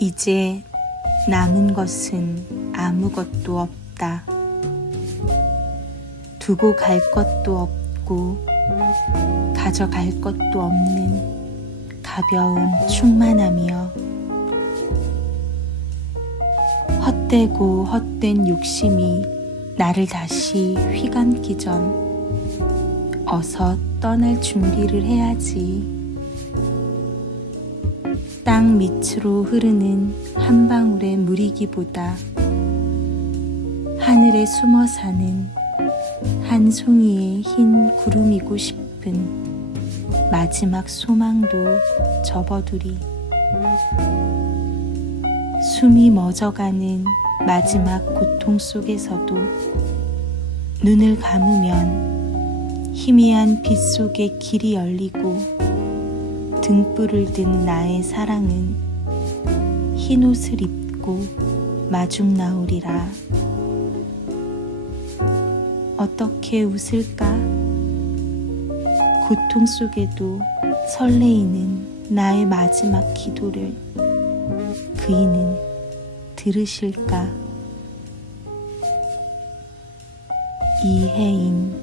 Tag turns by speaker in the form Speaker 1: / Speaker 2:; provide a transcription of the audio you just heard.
Speaker 1: 이제 남은 것은 아무것도 없다. 두고 갈 것도 없고 가져갈 것도 없는 가벼운 충만함이여. 헛되고 헛된 욕심이 나를 다시 휘감기 전 어서 떠날 준비를 해야지. 땅 밑으로 흐르는 한 방울의 물이기보다 하늘에 숨어 사는 한 송이의 흰 구름이고 싶은 마지막 소망도 접어두리. 숨이 멎어가는 마지막 고통 속에서도 눈을 감으면 희미한 빛 속에 길이 열리고 등불을 든 나의 사랑은 흰 옷을 입고 마중 나오리라. 어떻게 웃을까? 고통 속에도 설레이는 나의 마지막 기도를 그이는 들으실까? 이혜인